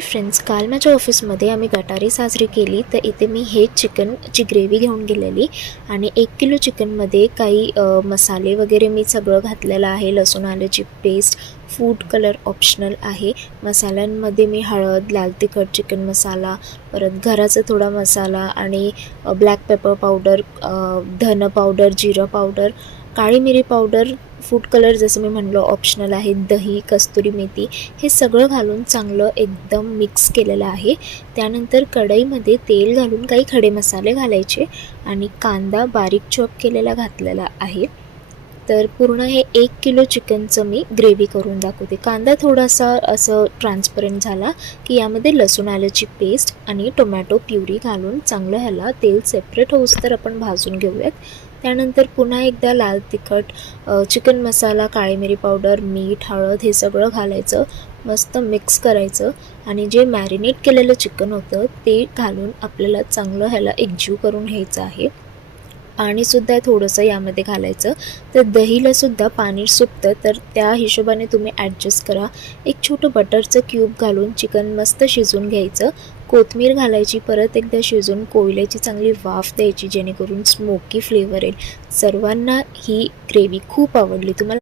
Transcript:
Hi friends, काल माझ्या ऑफिसमध्ये आम्ही गटारी साजरी केली. तर इथे मी हे चिकनची ग्रेव्ही घेऊन गेलेली आणि 1 किलो चिकनमध्ये काही मसाले वगैरे मी सगळं घातलेलं आहे. लसूण आल्याची पेस्ट, फूड कलर ऑप्शनल आहे. मसाल्यांमध्ये मी हळद, लाल तिखट, चिकन मसाला, परत घराचा थोडा मसाला आणि ब्लॅक पेपर पावडर, धन पावडर, जिरं पावडर, काळी मिरी पावडर, फूड कलर जसं मी म्हणलो ऑप्शनल आहे, दही, कस्तुरी मेथी हे सगळं घालून चांगलं एकदम मिक्स केलेलं आहे. त्यानंतर कढईमध्ये तेल घालून काही खडे मसाले घालायचे आणि कांदा बारीक चॉप केलेला घातलेला आहे. तर पूर्ण हे 1 किलो चिकनचं मी ग्रेव्ही करून दाखवते. कांदा थोडासा असं ट्रान्सपरंट झाला की यामध्ये लसूण आल्याची पेस्ट आणि टोमॅटो प्युरी घालून चांगलं ह्याला तेल सेपरेट होऊस्तर आपण भाजून घेऊयात. त्यानंतर पुन्हा एकदा लाल तिखट, चिकन मसाला, काळी मिरी पावडर, मीठ, हळद हे सगळं घालायचं, मस्त मिक्स करायचं आणि जे मॅरिनेट केलेलं चिकन होतं ते घालून आपल्याला चांगलं ह्याला एकजीव करून घ्यायचं आहे. पाणीसुद्धा थोडंसं यामध्ये घालायचं. तर दहीलासुद्धा पाणी सुटतं, तर त्या हिशोबाने तुम्ही ॲडजस्ट करा. एक छोटं बटरचं क्यूब घालून चिकन मस्त शिजवून घ्यायचं. कोथिंबीर घालायची, परत एकदा शिजवून कोयल्याची चांगली वाफ द्यायची जेणेकरून स्मोकी फ्लेवर येईल. सर्वांना ही ग्रेव्ही खूप आवडली. तुम्हाला